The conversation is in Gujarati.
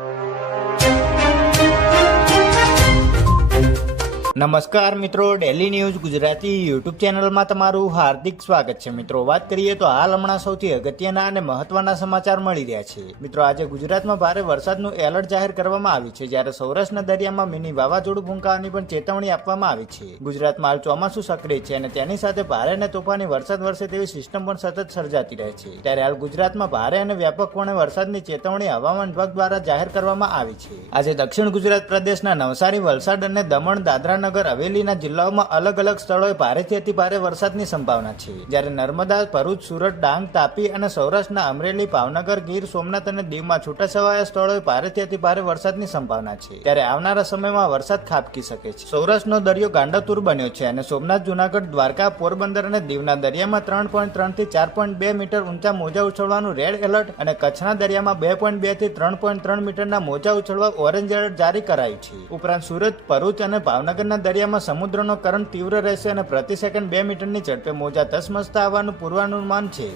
you. નમસ્કાર મિત્રો ડેલી ન્યૂઝ ગુજરાતી યુટ્યુબ ચેનલમાં તમારું હાર્દિક સ્વાગત છે. મિત્રો, વાત કરીએ તો હાલ હમણાં સૌથી અગત્યના અને મહત્વના સમાચાર મળી રહ્યા છે. મિત્રો, આજે ગુજરાતમાં ભારે વરસાદનું એલર્ટ જાહેર કરવામાં આવ્યું છે, જ્યારે સૌરાષ્ટ્રના દરિયામાં મિની વાવાઝોડું ભૂંકાવાની પણ ચેતવણી આપવામાં આવી છે. ગુજરાતમાં હાલ ચોમાસું સક્રિય છે અને તેની સાથે ભારે અને તોફાની વરસાદ વરસે તેવી સિસ્ટમ પણ સતત સર્જાતી રહે છે. ત્યારે હાલ ગુજરાતમાં ભારે અને વ્યાપકપણે વરસાદની ચેતવણી હવામાન વિભાગ દ્વારા જાહેર કરવામાં આવી છે. આજે દક્ષિણ ગુજરાત પ્રદેશના નવસારી, વલસાડ અને દમણ દાદરાનગર હવેલીના જિલ્લાઓમાં અલગ અલગ સ્થળોએ ભારેથી અતિ વરસાદની સંભાવના છે. જ્યારે નર્મદા, ભરૂચ, સુરત, ડાંગ, તાપી અને સૌરાષ્ટ્રના અમરેલી, ભાવનગર, ગીર, સોમનાથ અને દીવમાં છૂટાછવાયા સ્થળોએ ભારેથી અતિ વરસાદની સંભાવના છે. ત્યારે આવનારા સમયમાં વરસાદ ખાબકી શકે છે. સૌરાષ્ટ્રનો દરિયો ગાંડાતુર બન્યો છે અને સોમનાથ, જુનાગઢ, દ્વારકા, પોરબંદર અને દીવના દરિયામાં ત્રણ પોઈન્ટ ત્રણથી ચાર પોઈન્ટ બે મીટર ઊંચા મોજા ઉછળવાનું રેડ એલર્ટ અને કચ્છના દરિયામાં બે પોઈન્ટ બેથી ત્રણ પોઈન્ટ ત્રણ મીટરના મોજા ઉછળવા ઓરેન્જ એલર્ટ જારી કરાયું છે. ઉપરાંત સુરત, ભરૂચ અને ભાવનગરના દરિયામાં સમુદ્રનો કરંટ તીવ્ર રહેશે અને પ્રતિ સેકન્ડ બે મીટરની ઝડપે મોજા ધસમસતા આવવાનું પૂર્વાનુમાન છે.